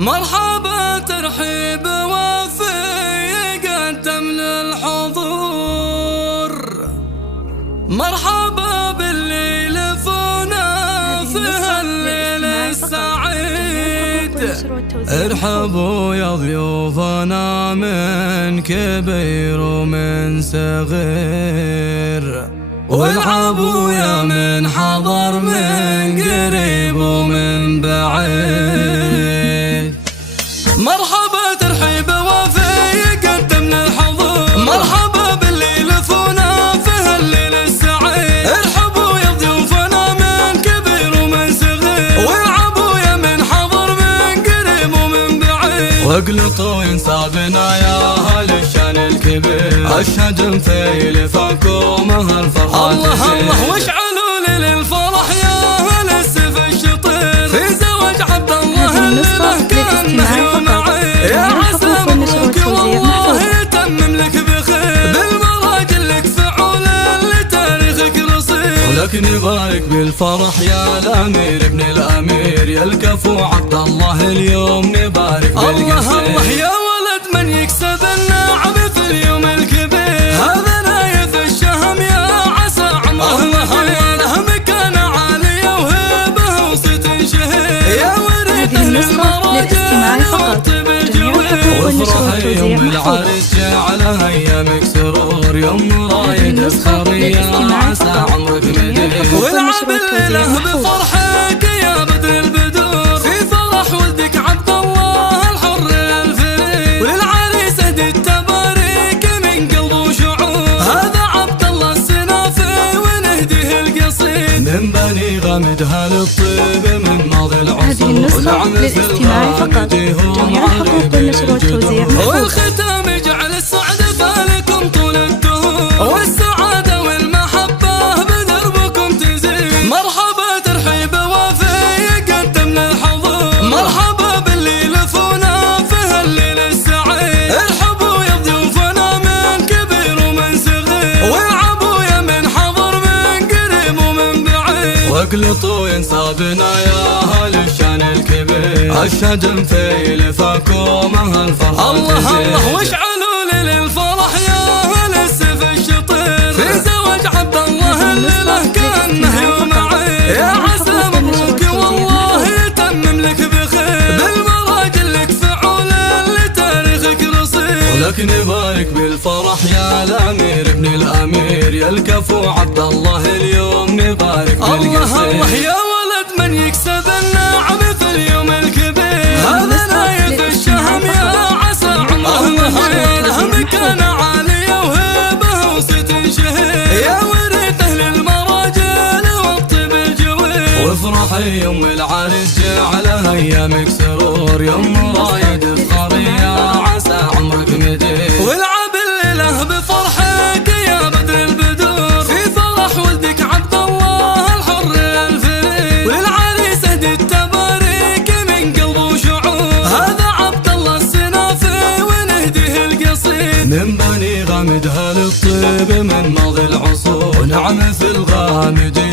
مرحبا ترحيب وفي قدم للحضور، مرحبا بالليل فونا في هالليل السعيد. ارحبوا يا ضيوفنا من كبير ومن صغير، والعبوا يا من حضر من قريب ومن بعيد. مرحبا ترحيب وفي قدم للحضور، مرحبا بالليل فونا في هالليل السعيد. ارحبوا يا ضيوفنا من كبير ومن صغير، والعبوا يا من حضر من قريب ومن بعيد. واقلطوا ينسابنا يا اهل الشان الكبير، اشهد في لفاكم هالفرحة الله الله واشعلوا للفرح يا اهل السيف الشطير، في زواج عبد الله اللي له كانه يوم عيد. يا عسى مبروك والله يتمم لك بخير، بالمراجل لك فعول اللي تاريخك رصيد. ولكن يبارك بالفرح يا الامير ابن الامير، يا الكفو عبد الله اليوم نبارك بالقصير. الله الله يا ولد من يكسب النعم في اليوم الكبير، هذا نايف الشهم يا عسى عمره له مكان عالية وهيبه وصيت شهير. يا وريث للمراجل والطيب الجوير، وافرحي يوم العرس جعلها ايامك سرور، يوم رايد فخرية عسى عمرك مدير. والعب الليلة بفرحك يا بدر البدور، في فرح ولدك عبد الله الحر الفريد. وللعريس اهدي التباريك من قلب وشعور، هذا عبد الله السنافي ونهديه القصيد. من بني غامد هالطيب من ماضي العصور، هذه النسخة للاستماع فقط، جميع حقوق النشر والتوزيع محفوظة. والختام يجعل السعد فالكم طول الدهور، والسعادة والمحبة بدربكم تزيد. مرحبا ترحيب وفي قدم للحضور، مرحبا بالليل فونا في هالليل السعيد. ارحبوا يا ضيوفنا من كبير ومن صغير، والعبوا يا من حضر من قريب ومن بعيد. واقلطوا ينسابنا يا اهل الشان الكبير، اشهد في لفاكم هالفرحة الله الله واشعلوا للفرح يا اهل السيف الشطير، في زواج عبد الله اللي له كانه يوم عيد. يا عسى مبروك والله يتمم لك بخير، بالمراجل لك فعول اللي تاريخك رصيد. ولكن يبارك بالفرح يا الامير ابن الامير، يا الكفو عبد الله اليوم نبارك بالقصير. الله الله يا ولد من يكسب النعم في اليوم الكبير، هذا نايف الشهم يا عسى عمره له مكان عالية وهيبه وصيت شهير. يا وريث اهل المراجل والطيب الجوير، وافرحي يوم العرس جعلها ايامك سرور، يوم رايد فخرية عسى عمرك مدير. والعب الليلة بفرحك يا بدر البدور، في فرح ولدك عبد الله الحر الفريد. وللعريس اهدي التباريك من قلب وشعور، هذا عبد الله السنافي ونهديه القصيد. من بني غامد هالطيب من ماضي العصور، ونعم في الغامدين